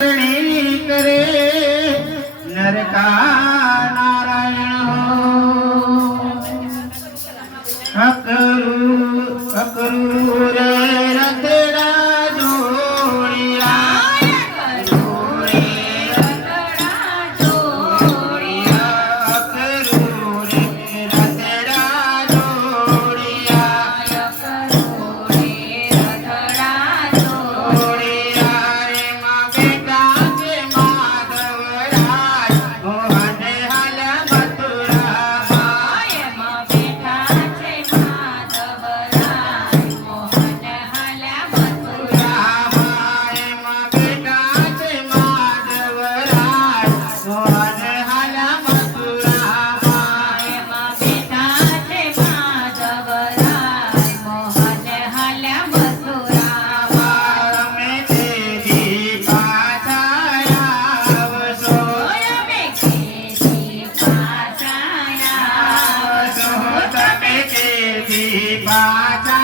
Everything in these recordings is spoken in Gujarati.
કરે નરકા નારાયણ હો. અકરુ અકરુ રે Paga.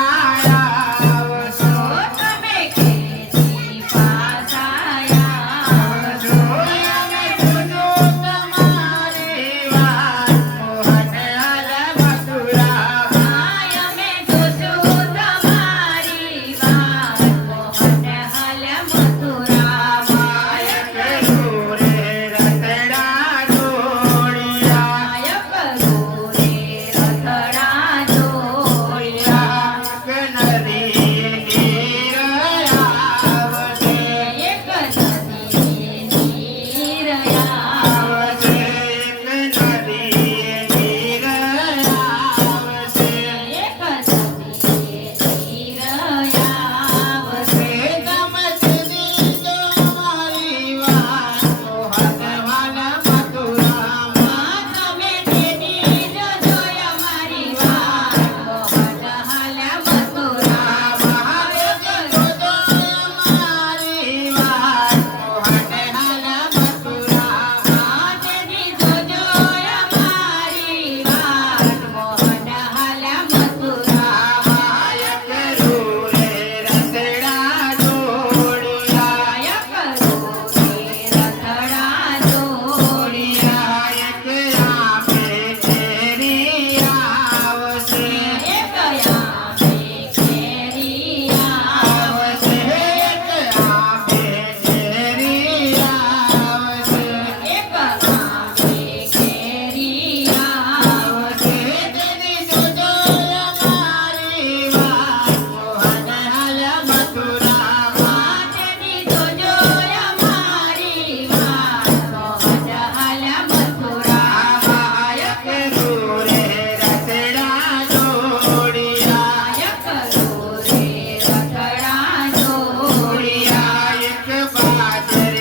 life.